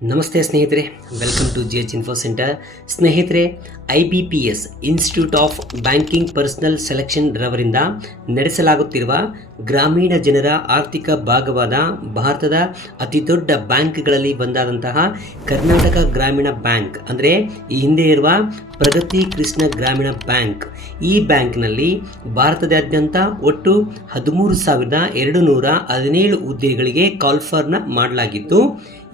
ನಮಸ್ತೆ ಸ್ನೇಹಿತರೆ welcome to G H info centre ಸ್ನೇಹಿತರೆ I B P S institute of banking personnel selection ರವರಿಂದ ನಡೆಸಲಾಗುತ್ತಿರುವ ಗ್ರಾಮೀಣ ಜನರ ಆರ್ಥಿಕ ಭಾಗವಾದ ಭಾರತದ ಅತಿ ದೊಡ್ಡ ಬ್ಯಾಂಕ್ಗಳಲ್ಲಿ ಒಂದಾದಂತಹ ಕರ್ನಾಟಕ ಗ್ರಾಮೀಣ ಬ್ಯಾಂಕ್, ಅಂದರೆ ಈ ಹಿಂದೆ ಇರುವ ಪ್ರಗತಿ ಕೃಷ್ಣ ಗ್ರಾಮೀಣ ಬ್ಯಾಂಕ್. ಈ ಬ್ಯಾಂಕ್ನಲ್ಲಿ ಭಾರತದಾದ್ಯಂತ ಒಟ್ಟು ಹದಿಮೂರು ಸಾವಿರದ ಎರಡು ನೂರ ಹದಿನೇಳು ಹುದ್ದೆಗಳಿಗೆ ಕಾಲ್ಫರ್ನ ಮಾಡಲಾಗಿದ್ದು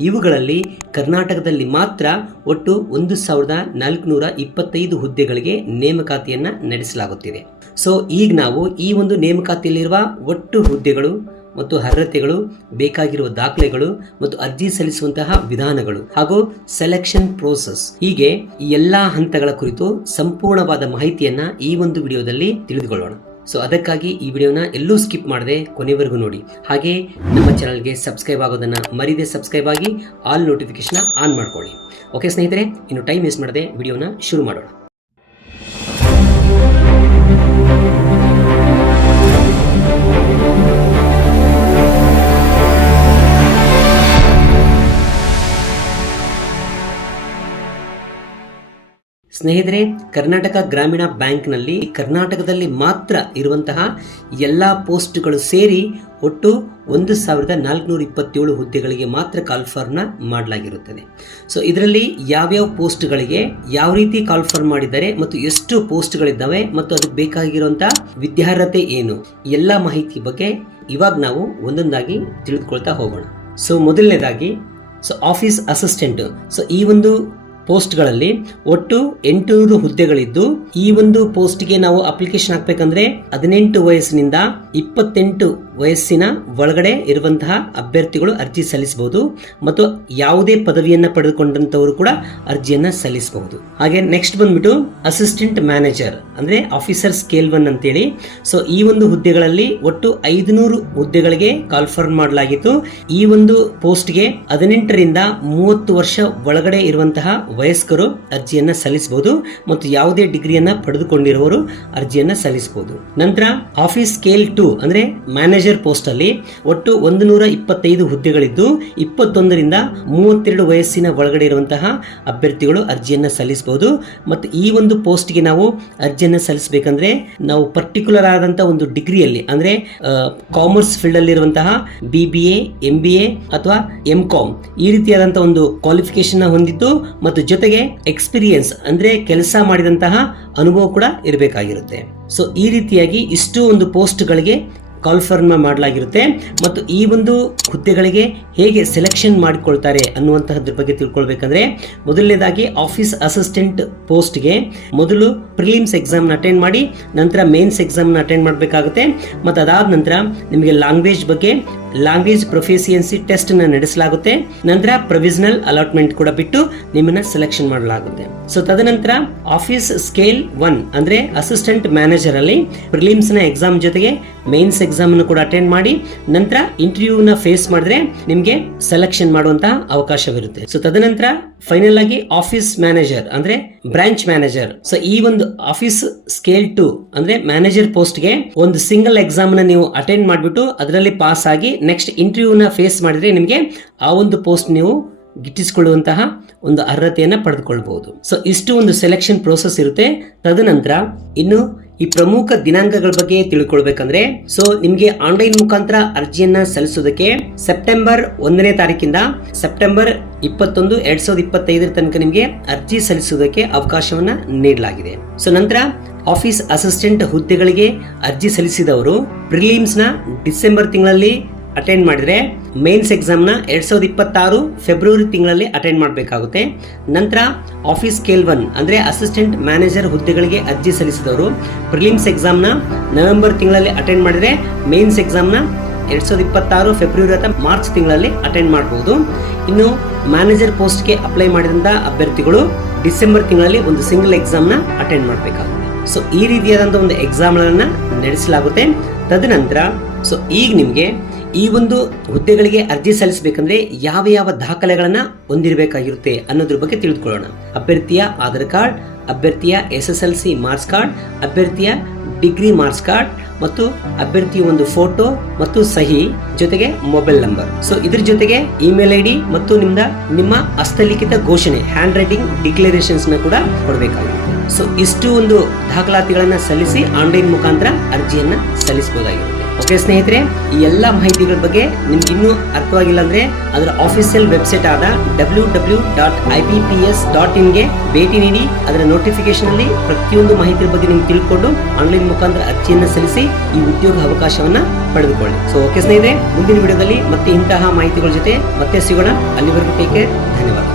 ಇವುಗಳಲ್ಲಿ ಕರ್ನಾಟಕದಲ್ಲಿ ಮಾತ್ರ ಒಟ್ಟು ಒಂದು ಸಾವಿರದ ನಾಲ್ಕುನೂರ ಇಪ್ಪತ್ತೈದು ಹುದ್ದೆಗಳಿಗೆ ನೇಮಕಾತಿಯನ್ನು ನಡೆಸಲಾಗುತ್ತಿದೆ. ಸೊ ಈಗ ನಾವು ಈ ಒಂದು ನೇಮಕಾತಿಯಲ್ಲಿರುವ ಒಟ್ಟು ಹುದ್ದೆಗಳು ಮತ್ತು ಅರ್ಹತೆಗಳು, ಬೇಕಾಗಿರುವ ದಾಖಲೆಗಳು ಮತ್ತು ಅರ್ಜಿ ಸಲ್ಲಿಸುವಂತಹ ವಿಧಾನಗಳು ಹಾಗೂ ಸೆಲೆಕ್ಷನ್ ಪ್ರೋಸೆಸ್ ಹೀಗೆ ಈ ಎಲ್ಲಾ ಹಂತಗಳ ಕುರಿತು ಸಂಪೂರ್ಣವಾದ ಮಾಹಿತಿಯನ್ನ ಈ ಒಂದು ವಿಡಿಯೋದಲ್ಲಿ ತಿಳಿದುಕೊಳ್ಳೋಣ. ಸೊ ಅದಕ್ಕಾಗಿ ಈ ವಿಡಿಯೋನ ಎಲ್ಲೂ ಸ್ಕಿಪ್ ಮಾಡದೆ ಕೊನೆವರೆಗೂ ನೋಡಿ. ಹಾಗೆ ನಮ್ಮ ಚಾನಲ್ಗೆ ಸಬ್ಸ್ಕ್ರೈಬ್ ಆಗೋದನ್ನು ಮರಿದೆ ಸಬ್ಸ್ಕ್ರೈಬ್ ಆಗಿ, ಆಲ್ ನೋಟಿಫಿಕೇಶನ್ ಆನ್ ಮಾಡ್ಕೊಳ್ಳಿ. ಓಕೆ ಸ್ನೇಹಿತರೆ, ಇನ್ನು ಟೈಮ್ ವೇಸ್ಟ್ ಮಾಡದೆ ವಿಡಿಯೋನ ಶುರು ಮಾಡೋಣ. ಸ್ನೇಹಿತರೆ, ಕರ್ನಾಟಕ ಗ್ರಾಮೀಣ ಬ್ಯಾಂಕ್ನಲ್ಲಿ ಕರ್ನಾಟಕದಲ್ಲಿ ಮಾತ್ರ ಇರುವಂತಹ ಎಲ್ಲ ಪೋಸ್ಟ್ಗಳು ಸೇರಿ ಒಟ್ಟು ಒಂದು ಸಾವಿರದ ನಾಲ್ಕುನೂರ ಇಪ್ಪತ್ತೇಳು ಹುದ್ದೆಗಳಿಗೆ ಮಾತ್ರ ಕಾಲ್ಫರ್ನ ಮಾಡಲಾಗಿರುತ್ತದೆ. ಸೊ ಇದರಲ್ಲಿ ಯಾವ್ಯಾವ ಪೋಸ್ಟ್ಗಳಿಗೆ ಯಾವ ರೀತಿ ಕಾಲ್ಫರ್ ಮಾಡಿದ್ದಾರೆ ಮತ್ತು ಎಷ್ಟು ಪೋಸ್ಟ್ಗಳಿದ್ದಾವೆ ಮತ್ತು ಅದಕ್ಕೆ ಬೇಕಾಗಿರುವಂಥ ವಿದ್ಯಾರ್ಹತೆ ಏನು, ಎಲ್ಲ ಮಾಹಿತಿ ಬಗ್ಗೆ ಇವಾಗ ನಾವು ಒಂದೊಂದಾಗಿ ತಿಳಿದುಕೊಳ್ತಾ ಹೋಗೋಣ. ಸೊ ಮೊದಲನೇದಾಗಿ ಸೊ ಆಫೀಸ್ ಅಸಿಸ್ಟೆಂಟ್ ಸೊ ಈ ಒಂದು ಪೋಸ್ಟ್ಗಳಲ್ಲಿ ಒಟ್ಟು ಎಂಟುನೂರು ಹುದ್ದೆಗಳಿದ್ದು ಈ ಒಂದು ಪೋಸ್ಟ್ಗೆ ನಾವು ಅಪ್ಲಿಕೇಶನ್ ಹಾಕಬೇಕಂದ್ರೆ ಹದಿನೆಂಟು ವಯಸ್ಸಿನಿಂದ ಇಪ್ಪತ್ತೆಂಟು ವಯಸ್ಸಿನ ಒಳಗಡೆ ಇರುವಂತಹ ಅಭ್ಯರ್ಥಿಗಳು ಅರ್ಜಿ ಸಲ್ಲಿಸಬಹುದು ಮತ್ತು ಯಾವುದೇ ಪದವಿಯನ್ನು ಪಡೆದುಕೊಂಡಂತವರು ಕೂಡ ಅರ್ಜಿಯನ್ನು ಸಲ್ಲಿಸಬಹುದು. ಹಾಗೆ ನೆಕ್ಸ್ಟ್ ಬಂದ್ಬಿಟ್ಟು ಅಸಿಸ್ಟೆಂಟ್ ಮ್ಯಾನೇಜರ್ ಅಂದ್ರೆ ಆಫೀಸರ್ ಸ್ಕೇಲ್ ಒನ್ ಅಂತೇಳಿ. ಸೊ ಈ ಒಂದು ಹುದ್ದೆಗಳಲ್ಲಿ ಒಟ್ಟು ಐದುನೂರು ಹುದ್ದೆಗಳಿಗೆ ಕಾಲ್ಫರ್ಮ್ ಮಾಡಲಾಗಿತ್ತು. ಈ ಒಂದು ಪೋಸ್ಟ್ಗೆ ಹದಿನೆಂಟರಿಂದ ಮೂವತ್ತು ವರ್ಷ ಒಳಗಡೆ ಇರುವಂತಹ ವಯಸ್ಕರು ಅರ್ಜಿಯನ್ನು ಸಲ್ಲಿಸಬಹುದು ಮತ್ತು ಯಾವುದೇ ಡಿಗ್ರಿಯನ್ನು ಪಡೆದುಕೊಂಡಿರುವವರು ಅರ್ಜಿಯನ್ನು ಸಲ್ಲಿಸಬಹುದು. ನಂತರ ಆಫೀಸ್ ಸ್ಕೇಲ್ ಟು ಅಂದ್ರೆ ಮ್ಯಾನೇಜರ್ ಪೋಸ್ಟ್ ಅಲ್ಲಿ ಒಟ್ಟು ಒಂದು ನೂರ ಇಪ್ಪತ್ತೈದು ಹುದ್ದೆಗಳಿದ್ದು, ಇಪ್ಪತ್ತೊಂದರಿಂದ ಮೂವತ್ತೆರಡು ವಯಸ್ಸಿನ ಒಳಗಡೆ ಇರುವಂತಹ ಅಭ್ಯರ್ಥಿಗಳು ಅರ್ಜಿಯನ್ನು ಸಲ್ಲಿಸಬಹುದು. ಮತ್ತು ಈ ಒಂದು ಪೋಸ್ಟ್ಗೆ ನಾವು ಅರ್ಜಿಯನ್ನು ಸಲ್ಲಿಸಬೇಕಂದ್ರೆ ನಾವು ಪರ್ಟಿಕ್ಯುಲರ್ ಆದಂತಹ ಒಂದು ಡಿಗ್ರಿಯಲ್ಲಿ ಅಂದ್ರೆ ಕಾಮರ್ಸ್ ಫೀಲ್ಡ್ ಅಲ್ಲಿ ಇರುವಂತಹ B B A M B A ಅಥವಾ ಎಂ ಕಾಮ್ ಈ ರೀತಿಯಾದಂತಹ ಒಂದು ಕ್ವಾಲಿಫಿಕೇಶನ್ ಹೊಂದಿದ್ದು, ಮತ್ತು ಜೊತೆಗೆ ಎಕ್ಸ್ಪೀರಿಯನ್ಸ್ ಅಂದ್ರೆ ಕೆಲಸ ಮಾಡಿದಂತಹ ಅನುಭವ ಕೂಡ ಇರಬೇಕಾಗಿರುತ್ತೆ. ಸೊ ಈ ರೀತಿಯಾಗಿ ಇಷ್ಟು ಒಂದು ಪೋಸ್ಟ್ಗಳಿಗೆ ಕಾಲ್ಫರ್ಮ್ ಮಾಡಲಾಗಿರುತ್ತೆ. ಮತ್ತು ಈ ಒಂದು ಹುದ್ದೆಗಳಿಗೆ ಹೇಗೆ ಸೆಲೆಕ್ಷನ್ ಮಾಡಿಕೊಳ್ತಾರೆ ಅನ್ನುವಂತಹದ್ರ ಬಗ್ಗೆ ತಿಳ್ಕೊಳ್ಬೇಕಂದ್ರೆ, ಮೊದಲನೇದಾಗಿ ಆಫೀಸ್ ಅಸಿಸ್ಟೆಂಟ್ ಪೋಸ್ಟ್ಗೆ ಮೊದಲು ಪ್ರಿಲಿಮ್ಸ್ ಎಕ್ಸಾಮ್ನ ಅಟೆಂಡ್ ಮಾಡಿ, ನಂತರ ಮೇನ್ಸ್ ಎಕ್ಸಾಮ್ನ ಅಟೆಂಡ್ ಮಾಡಬೇಕಾಗುತ್ತೆ. ಮತ್ತು ಅದಾದ ನಂತರ ನಿಮಗೆ ಲ್ಯಾಂಗ್ವೇಜ್ ಬಗ್ಗೆ ಲ್ಯಾಂಗ್ವೇಜ್ ಪ್ರೊಫೆಸಿಯನ್ಸಿ ಟೆಸ್ಟ್ನ ನಡೆಸಲಾಗುತ್ತೆ. ನಂತರ ಪ್ರೊವಿಷನಲ್ ಅಲಾಟ್ಮೆಂಟ್ ಕೂಡ ಬಿಟ್ಟು ನಿಮ್ಮನ್ನ ಸೆಲೆಕ್ಷನ್ ಮಾಡಲಾಗುತ್ತೆ. ಸೊ ತದನಂತರ ಆಫೀಸ್ ಸ್ಕೇಲ್ ಒನ್ ಅಂದ್ರೆ ಅಸಿಸ್ಟೆಂಟ್ ಮ್ಯಾನೇಜರ್ ಅಲ್ಲಿ ಪ್ರಿಲಿಮ್ಸ್ನ ಎಕ್ಸಾಮ್ ಜೊತೆಗೆ ಮೇನ್ಸ್ ಎಕ್ಸಾಮ್ ಕೂಡ ಅಟೆಂಡ್ ಮಾಡಿ, ನಂತರ ಇಂಟರ್ವ್ಯೂ ನ ಫೇಸ್ ಮಾಡಿದ್ರೆ ನಿಮಗೆ ಸೆಲೆಕ್ಷನ್ ಮಾಡುವಂತಹ ಅವಕಾಶವಿರುತ್ತೆ. ಸೊ ತದನಂತರ ಫೈನಲ್ ಆಗಿ ಆಫೀಸ್ ಮ್ಯಾನೇಜರ್ ಅಂದ್ರೆ ಬ್ರಾಂಚ್ ಮ್ಯಾನೇಜರ್. ಸೊ ಈ ಒಂದು ಆಫೀಸ್ ಸ್ಕೇಲ್ ಟು ಅಂದ್ರೆ ಮ್ಯಾನೇಜರ್ ಪೋಸ್ಟ್ಗೆ ಒಂದು ಸಿಂಗಲ್ ಎಕ್ಸಾಮ್ನ ನೀವು ಅಟೆಂಡ್ ಮಾಡಿಬಿಟ್ಟು ಅದರಲ್ಲಿ ಪಾಸ್ ಆಗಿ ನೆಕ್ಸ್ಟ್ ಇಂಟರ್ವ್ಯೂನ ಫೇಸ್ ಮಾಡಿದ್ರೆ ನಿಮಗೆ ಆ ಒಂದು ಪೋಸ್ಟ್ ನೀವು ಗಿಟ್ಟಿಸಿಕೊಳ್ಳುವಂತಹ ಒಂದು ಅರ್ಹತೆಯನ್ನು ಪಡೆದುಕೊಳ್ಬಹುದು. ಸೊ ಇಷ್ಟು ಒಂದು ಸೆಲೆಕ್ಷನ್ ಪ್ರೋಸೆಸ್ ಇರುತ್ತೆ. ತದನಂತರ ಇನ್ನು ಈ ಪ್ರಮುಖ ದಿನಾಂಕಗಳ ಬಗ್ಗೆ ತಿಳ್ಕೊಳ್ಬೇಕಂದ್ರೆ, ಸೊ ನಿಮಗೆ ಆನ್ಲೈನ್ ಮುಖಾಂತರ ಅರ್ಜಿಯನ್ನ ಸಲ್ಲಿಸೋದಕ್ಕೆ ಸೆಪ್ಟೆಂಬರ್ ಒಂದನೇ ತಾರೀಕಿಂದ ಸೆಪ್ಟೆಂಬರ್ ಇಪ್ಪತ್ತೊಂದು ಎರಡ್ ಸಾವಿರದ ಇಪ್ಪತ್ತೈದರ ತನಕ ನಿಮಗೆ ಅರ್ಜಿ ಸಲ್ಲಿಸುವುದಕ್ಕೆ ಅವಕಾಶವನ್ನ ನೀಡಲಾಗಿದೆ. ಸೊ ನಂತರ ಆಫೀಸ್ ಅಸಿಸ್ಟೆಂಟ್ ಹುದ್ದೆಗಳಿಗೆ ಅರ್ಜಿ ಸಲ್ಲಿಸಿದವರು ಪ್ರಿಲಿಮ್ಸ್ನ ಡಿಸೆಂಬರ್ ತಿಂಗಳಲ್ಲಿ ಅಟೆಂಡ್ ಮಾಡಿದ್ರೆ ಮೇನ್ಸ್ ಎಕ್ಸಾಮ್ನ ಎರಡು ಸಾವಿರದ ಇಪ್ಪತ್ತಾರು ಫೆಬ್ರವರಿ ತಿಂಗಳಲ್ಲಿ ಅಟೆಂಡ್ ಮಾಡಬೇಕಾಗುತ್ತೆ. ನಂತರ ಆಫೀಸ್ ಸ್ಕೇಲ್ ಒನ್, ಅಂದರೆ ಅಸಿಸ್ಟೆಂಟ್ ಮ್ಯಾನೇಜರ್ ಹುದ್ದೆಗಳಿಗೆ ಅರ್ಜಿ ಸಲ್ಲಿಸಿದವರು. ಪ್ರಿಲಿಮ್ಸ್ ಎಕ್ಸಾಮ್ನ ನವೆಂಬರ್ ತಿಂಗಳಲ್ಲಿ ಅಟೆಂಡ್ ಮಾಡಿದರೆ ಮೇನ್ಸ್ ಎಕ್ಸಾಮ್ನ ಎರಡು ಸಾವಿರದ ಇಪ್ಪತ್ತಾರು ಫೆಬ್ರವರಿ ಅಥವಾ ಮಾರ್ಚ್ ತಿಂಗಳಲ್ಲಿ ಅಟೆಂಡ್ ಮಾಡಬಹುದು ಇನ್ನು ಮ್ಯಾನೇಜರ್ ಪೋಸ್ಟ್ಗೆ ಅಪ್ಲೈ ಮಾಡಿದಂಥ ಅಭ್ಯರ್ಥಿಗಳು ಡಿಸೆಂಬರ್ ತಿಂಗಳಲ್ಲಿ ಒಂದು ಸಿಂಗಲ್ ಎಕ್ಸಾಮ್ನ ಅಟೆಂಡ್ ಮಾಡಬೇಕಾಗುತ್ತೆ. ಸೊ, ಈ ರೀತಿಯಾದಂಥ ಒಂದು ಎಕ್ಸಾಮ್ಗಳನ್ನು ನಡೆಸಲಾಗುತ್ತೆ. ತದನಂತರ, ಸೊ, ಈಗ ನಿಮಗೆ ಈ ಒಂದು ಹುದ್ದೆಗಳಿಗೆ ಅರ್ಜಿ ಸಲ್ಲಿಸಬೇಕಂದ್ರೆ ಯಾವ ಯಾವ ದಾಖಲೆಗಳನ್ನ ಹೊಂದಿರಬೇಕಾಗಿರುತ್ತೆ ಅನ್ನೋದ್ರ ಬಗ್ಗೆ ತಿಳಿದುಕೊಳ್ಳೋಣ. ಅಭ್ಯರ್ಥಿಯ ಆಧಾರ್ ಕಾರ್ಡ್, ಅಭ್ಯರ್ಥಿಯ S S L C marks card, ಅಭ್ಯರ್ಥಿಯ ಡಿಗ್ರಿ ಮಾರ್ಕ್ಸ್ ಕಾರ್ಡ್ ಮತ್ತು ಅಭ್ಯರ್ಥಿಯ ಒಂದು ಫೋಟೋ ಮತ್ತು ಸಹಿ ಜೊತೆಗೆ ಮೊಬೈಲ್ ನಂಬರ್. ಸೊ, ಇದ್ರ ಜೊತೆಗೆ ಇಮೇಲ್ ಐ ಡಿ ಮತ್ತು ನಿಮ್ದ ನಿಮ್ಮ ಹಸ್ತಲಿಖಿತ ಘೋಷಣೆ ಹ್ಯಾಂಡ್ ರೈಟಿಂಗ್ ಡಿಕ್ಲರೇಷನ್ಸ್ನ ಕೂಡ ಕೊಡಬೇಕಾಗುತ್ತೆ. ಸೊ, ಇಷ್ಟು ಒಂದು ದಾಖಲಾತಿಗಳನ್ನ ಸಲ್ಲಿಸಿ ಆನ್ಲೈನ್ ಮುಖಾಂತರ ಅರ್ಜಿಯನ್ನ ಸಲ್ಲಿಸಬಹುದಾಗಿರುತ್ತೆ. ಓಕೆ ಸ್ನೇಹಿತರೆ, ಈ ಎಲ್ಲ ಮಾಹಿತಿಗಳ ಬಗ್ಗೆ ನಿಮ್ಗೆ ಇನ್ನೂ ಅರ್ಥವಾಗಿಲ್ಲ ಅಂದ್ರೆ ಅದರ ಆಫಿಷಿಯಲ್ ವೆಬ್ಸೈಟ್ ಆದ W W dot I B P S dot ಇನ್ಗೆ ಭೇಟಿ ನೀಡಿ, ಅದರ ನೋಟಿಫಿಕೇಶನ್ ಅಲ್ಲಿ ಪ್ರತಿಯೊಂದು ಮಾಹಿತಿ ಬಗ್ಗೆ ನಿಮ್ಗೆ ತಿಳ್ಕೊಂಡು ಆನ್ಲೈನ್ ಮುಖಾಂತರ ಅರ್ಜಿಯನ್ನು ಸಲ್ಲಿಸಿ ಈ ಉದ್ಯೋಗ ಅವಕಾಶವನ್ನ ಪಡೆದುಕೊಳ್ಳಿ. ಸೊ ಓಕೆ ಸ್ನೇಹಿತರೆ, ಮುಂದಿನ ವಿಡಿಯೋದಲ್ಲಿ ಮತ್ತೆ ಇಂತಹ ಮಾಹಿತಿಗಳ ಜೊತೆ ಮತ್ತೆ ಸಿಗೋಣ. ಅಲ್ಲಿವರೆಗೂ ಟೇಕ್ ಕೇರ್ ಧನ್ಯವಾದ